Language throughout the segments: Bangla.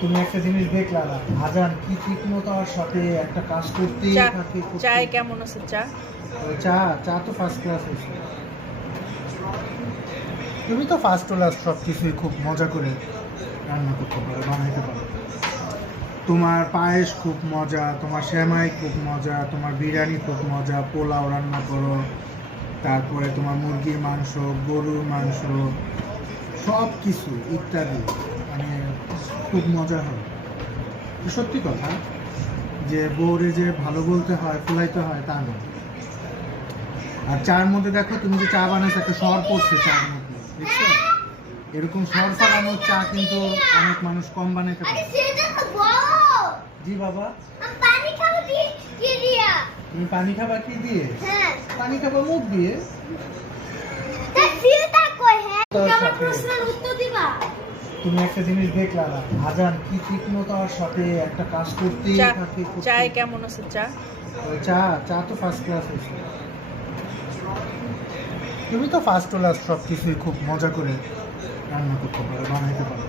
তুমি একটা জিনিস দেখলা না, আজান কি তীক্ষ্ণতার সাথে একটা কাজ করতেই থাকে। চায় কেমন আছে চা? চা চা তো ফার্স্ট ক্লাস হয়েছে। তুমি তো ফার্স্ট ক্লাস, সব কিছুই খুব মজা করে রান্না করতে পারো, বানাইতে পারো। তোমার পায়েস খুব মজা, তোমার সেমাই খুব মজা, তোমার বিরিয়ানি খুব মজা, পোলাও রান্না করো, তারপরে তোমার মুরগির মাংস, গরুর মাংস, সব কিছু ইত্যাদি, মানে খুব মজা হয়। সত্যি কথা যে বউরে যে ভালো বলতে হয়, ফুলাইতে হয় তা না। আর চার মধ্যে দেখো, তুমি যে চা বানাচ্ছো একটা সর পড়ছে চার মধ্যে, দেখছো? এরকম সর ফালানোর চা কিন্তু অনেক মানুষ কম বানাইতে পারে। জি বাবা, তুমি পানি খাবা কি দিয়ে? পানি খাবা মুখ দিয়ে। তুমি একটা জিনিস দেখলা না, আজান কি তীক্ষ্ণতার সাথে একটা কাজ করতেই থাকে। চায় কেমন আছে চা? চা চা তো ফার্স্ট ক্লাস হয়েছে। তুমি তো ফার্স্ট ক্লাস, সব কিছুই খুব মজা করে রান্না করতে পারো, বানাইতে পারো।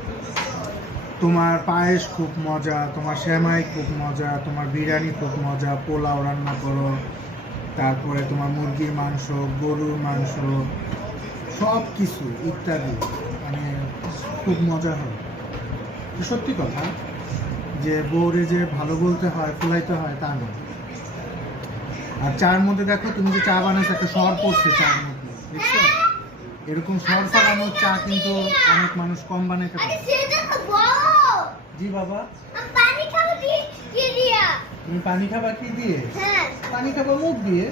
তোমার পায়েস খুব মজা, তোমার সেমাই খুব মজা, তোমার বিরিয়ানি খুব মজা, পোলাও রান্না করো, তারপরে তোমার মুরগির মাংস, গরুর মাংস, সব কিছু ইত্যাদি, মানে খুব মজা হয়। সত্যি কথা যে বউরে যে ভালো বলতে হয়, ফুলাইতে হয় তা না। আর চার মধ্যে দেখো, তুমি যে চা বানাচ্ছো একটা সর পড়ছে চার মধ্যে, দেখছো? এরকম সর ফালানোর চা কিন্তু অনেক মানুষ কম বানাইতে পারে। জি বাবা, তুমি পানি খাবা কি দিয়ে? পানি খাবা মুখ দিয়ে।